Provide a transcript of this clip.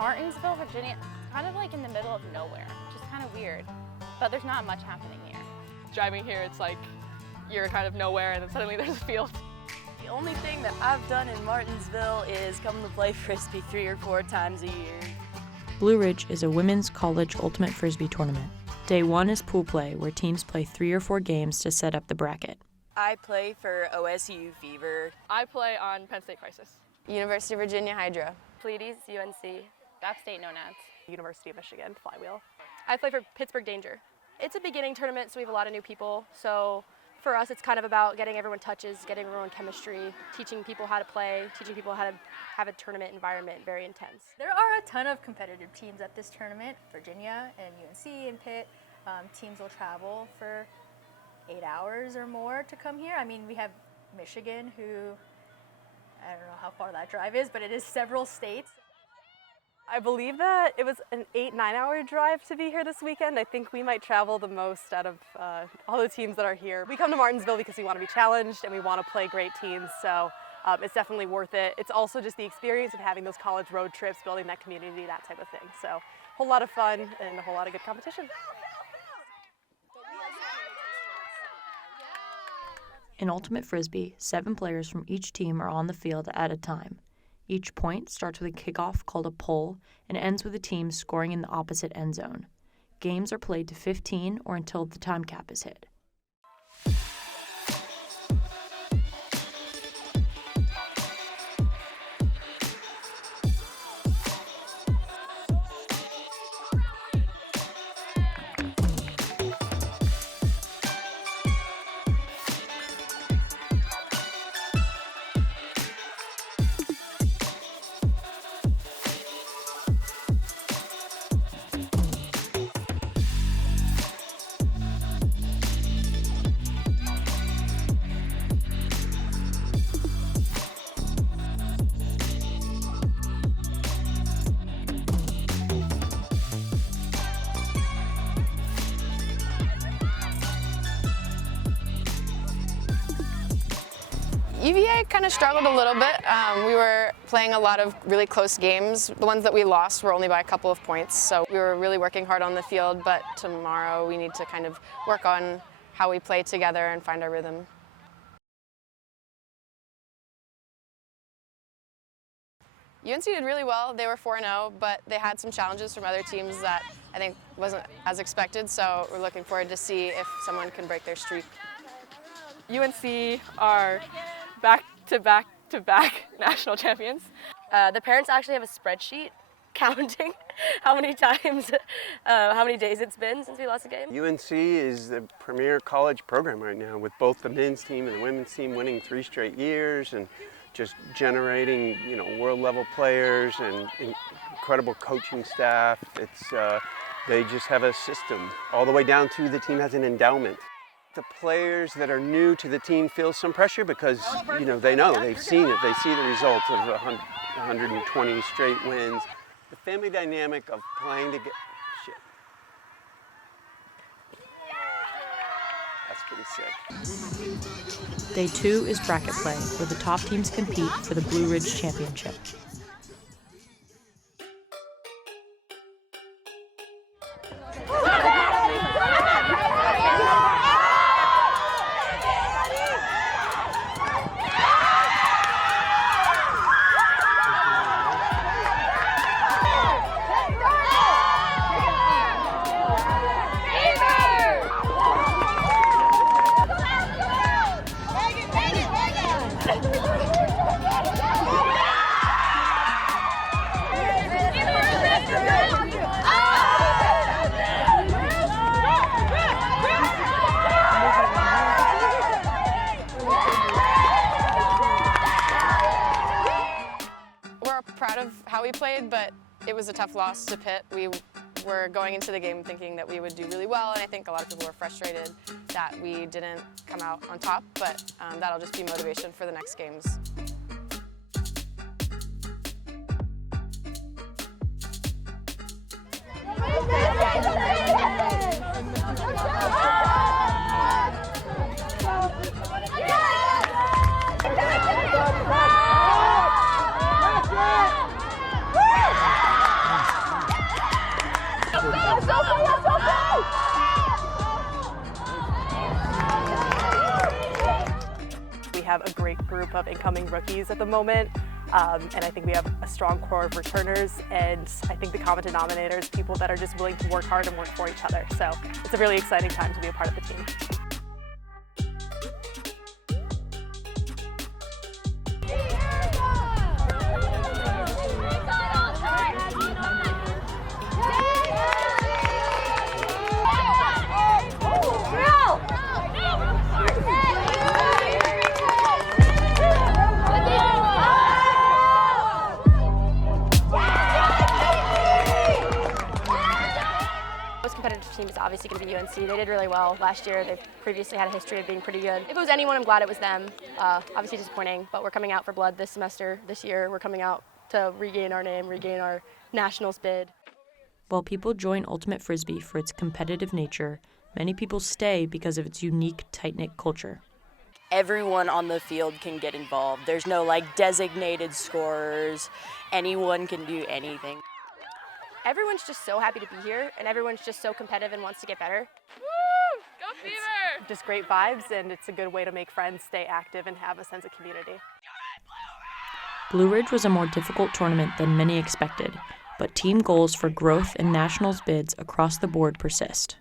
Martinsville, Virginia, it's kind of like in the middle of nowhere, which is kind of weird, but there's not much happening here. Driving here, it's like you're kind of nowhere and then suddenly there's a field. The only thing that I've done in Martinsville is come to play Frisbee 3 or 4 times a year. Blue Ridge is a women's college ultimate Frisbee tournament. Day 1 is pool play, where teams play 3 or 4 games to set up the bracket. I play for OSU Fever. I play on Penn State Crisis. University of Virginia Hydra. Pleiades, UNC. Upstate Nonads. University of Michigan, Flywheel. I play for Pittsburgh Danger. It's a beginning tournament, so we have a lot of new people. So for us, it's kind of about getting everyone touches, getting everyone chemistry, teaching people how to play, teaching people how to have a tournament environment, very intense. There are a ton of competitive teams at this tournament. Virginia and UNC and Pitt. Teams will travel for 8 hours or more to come here. I mean, we have Michigan, who, I don't know how far that drive is, but it is several states. I believe that it was an 8-9 hour drive to be here this weekend. I think we might travel the most out of all the teams that are here. We come to Martinsville because we want to be challenged and we want to play great teams, so it's definitely worth it. It's also just the experience of having those college road trips, building that community, that type of thing. So a whole lot of fun and a whole lot of good competition. In Ultimate Frisbee, 7 players from each team are on the field at a time. Each point starts with a kickoff called a pull and ends with a team scoring in the opposite end zone. Games are played to 15 or until the time cap is hit. UVA kind of struggled a little bit. We were playing a lot of really close games. The ones that we lost were only by a couple of points, so we were really working hard on the field, but tomorrow we need to kind of work on how we play together and find our rhythm. UNC did really well. They were 4-0, but they had some challenges from other teams that I think wasn't as expected, so we're looking forward to see if someone can break their streak. UNC are back-to-back national champions. The parents actually have a spreadsheet counting how many times, how many days it's been since we lost a game. UNC is the premier college program right now, with both the men's team and the women's team winning 3 straight years and just generating, world-level players and incredible coaching staff. They just have a system all the way down to the team has an endowment. The players that are new to the team feel some pressure because, they know, they've seen it. They see the results of 120 straight wins. The family dynamic of playing together, that's pretty sick. Day 2 is bracket play, where the top teams compete for the Blue Ridge Championship. Proud of how we played, but it was a tough loss to Pitt. We were going into the game thinking that we would do really well, and I think a lot of people were frustrated that we didn't come out on top, but that'll just be motivation for the next games. We have a great group of incoming rookies at the moment, and I think we have a strong core of returners, and I think the common denominator is people that are just willing to work hard and work for each other. So it's a really exciting time to be a part of the team. Competitive team is obviously going to be UNC. They did really well last year. They've previously had a history of being pretty good. If it was anyone, I'm glad it was them. Obviously disappointing, but we're coming out for blood this semester, this year. We're coming out to regain our name, regain our nationals bid. While people join Ultimate Frisbee for its competitive nature, many people stay because of its unique, tight-knit culture. Everyone on the field can get involved. There's no designated scorers. Anyone can do anything. Everyone's just so happy to be here, and everyone's just so competitive and wants to get better. Woo! Go Fever! Just great vibes, and it's a good way to make friends, stay active, and have a sense of community. Blue Ridge was a more difficult tournament than many expected, but team goals for growth and nationals bids across the board persist.